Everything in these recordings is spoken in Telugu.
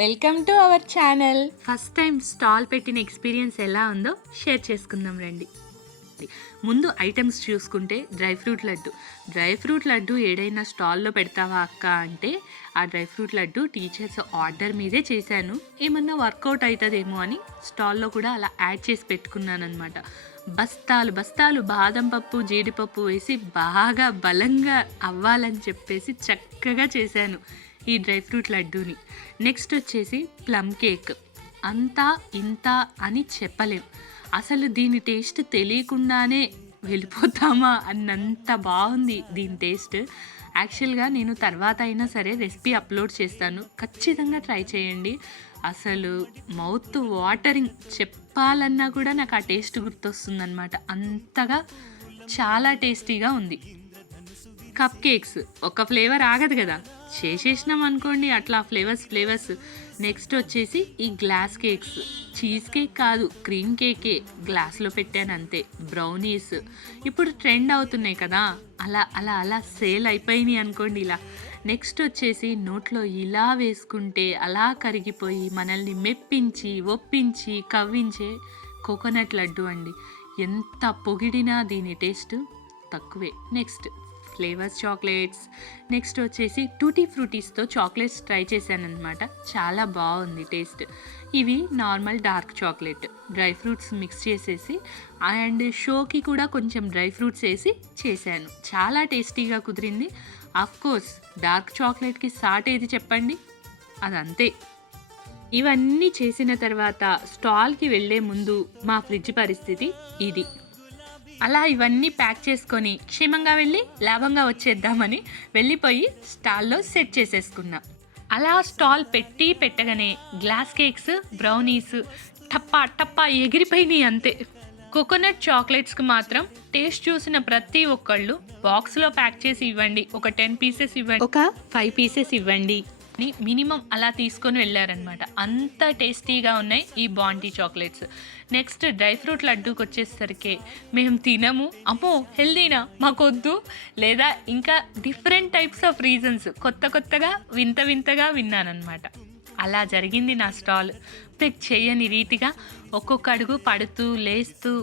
Welcome to our channel. First time stall పెట్టిన ఎక్స్పీరియన్స్ ఎలా ఉందో షేర్ చేసుకుందాం రండి. ముందు ఐటమ్స్ చూసుకుంటే డ్రై ఫ్రూట్ లడ్డు ఏదైనా స్టాల్లో పెడతావా అక్క అంటే ఆ dry fruit laddu teachers order మీదే చేశాను. ఏమన్నా వర్కౌట్ అవుతుందేమో అని స్టాల్లో కూడా అలా యాడ్ చేసి పెట్టుకున్నాను అనమాట. బస్తాలు బాదం పప్పు జీడిపప్పు వేసి బాగా బలంగా అవ్వాలని చెప్పేసి చక్కగా చేశాను ఈ డ్రై ఫ్రూట్ లడ్డూని. నెక్స్ట్ వచ్చేసి ప్లమ్ కేక్. అంతా ఇంత అని చెప్పలేం, అసలు దీని టేస్ట్ తెలియకుండానే వెళ్ళిపోతామా అన్నంత బాగుంది దీని టేస్ట్. యాక్చువల్గా నేను తర్వాత అయినా సరే రెసిపీ అప్లోడ్ చేస్తాను, ఖచ్చితంగా ట్రై చేయండి. అసలు మౌత్ వాటరింగ్, చెప్పాలన్నా కూడా నాకు ఆ టేస్ట్ గుర్తొస్తుందన్నమాట. అంతగా చాలా టేస్టీగా ఉంది. కప్ కేక్స్ ఒక ఫ్లేవర్ ఆగదు కదా, చేసేసినాం అనుకోండి అట్లా ఫ్లేవర్స్. నెక్స్ట్ వచ్చేసి ఈ గ్లాస్ కేక్స్. చీజ్ కేక్ కాదు, క్రీమ్ కేకే గ్లాస్లో పెట్టాను అంతే. బ్రౌనీస్ ఇప్పుడు ట్రెండ్ అవుతున్నాయి కదా, అలా సేల్ అయిపోయినాయి అనుకోండి ఇలా. నెక్స్ట్ వచ్చేసి నోట్లో ఇలా వేసుకుంటే అలా కరిగిపోయి మనల్ని మెప్పించి ఒప్పించి కవ్వించే కోకోనట్ లడ్డు అండి. ఎంత పొగిడినా దీని టేస్ట్ తక్కువే. Next flavours chocolates. నెక్స్ట్ వచ్చేసి టూటీ ఫ్రూటీస్తో చాక్లెట్స్ ట్రై చేశానమాట, చాలా బాగుంది టేస్ట్. ఇవి normal dark chocolate, dry fruits mix చేసేసి అండ్ షోకి కూడా కొంచెం డ్రై ఫ్రూట్స్ వేసి చేశాను. చాలా టేస్టీగా కుదిరింది. కోర్స్ డార్క్ చాక్లెట్కి సాట్ ఏది చెప్పండి, అదంతే. ఇవన్నీ చేసిన తర్వాత స్టాల్కి వెళ్ళే ముందు మా ఫ్రిడ్జ్ పరిస్థితి ఇది. అలా ఇవన్నీ ప్యాక్ చేసుకొని క్షేమంగా వెళ్ళి లాభంగా వచ్చేద్దామని వెళ్ళిపోయి స్టాల్లో సెట్ చేసేసుకున్నా. అలా స్టాల్ పెట్టగానే గ్లాస్ కేక్స్, బ్రౌనీస్ టప్పా ఎగిరిపోయినాయి అంతే. కోకోనట్ చాక్లెట్స్కి మాత్రం టేస్ట్ చూసిన ప్రతి ఒక్కళ్ళు బాక్స్లో ప్యాక్ చేసి ఇవ్వండి, ఒక 10 పీసెస్ ఇవ్వండి, ఒక 5 పీసెస్ ఇవ్వండి అని మినిమం అలా తీసుకొని వెళ్ళారనమాట. అంత టేస్టీగా ఉన్నాయి ఈ Bounty chocolates. Next dry fruit లడ్డూకి వచ్చేసరికి మేము తినము, అమ్మో హెల్దీనా మాకొద్దు, లేదా ఇంకా డిఫరెంట్ టైప్స్ ఆఫ్ రీజన్స్ కొత్తగా వింతగా విన్నానమాట. అలా జరిగింది నా స్టాల్. పెక్ చేయని రీతిగా ఒక్కొక్క అడుగు పడుతూ లేస్తూ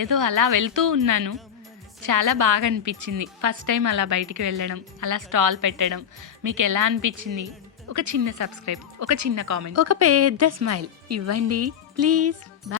ఏదో అలా వెళ్తూ ఉన్నాను. చాలా బాగా అనిపించింది ఫస్ట్ టైం అలా బయటికి వెళ్ళడం, అలా స్టాల్ పెట్టడం. మీకు ఎలా అనిపించింది? ఒక చిన్న సబ్స్క్రైబ్, ఒక చిన్న కామెంట్, ఒక పెద్ద స్మైల్ ఇవ్వండి ప్లీజ్.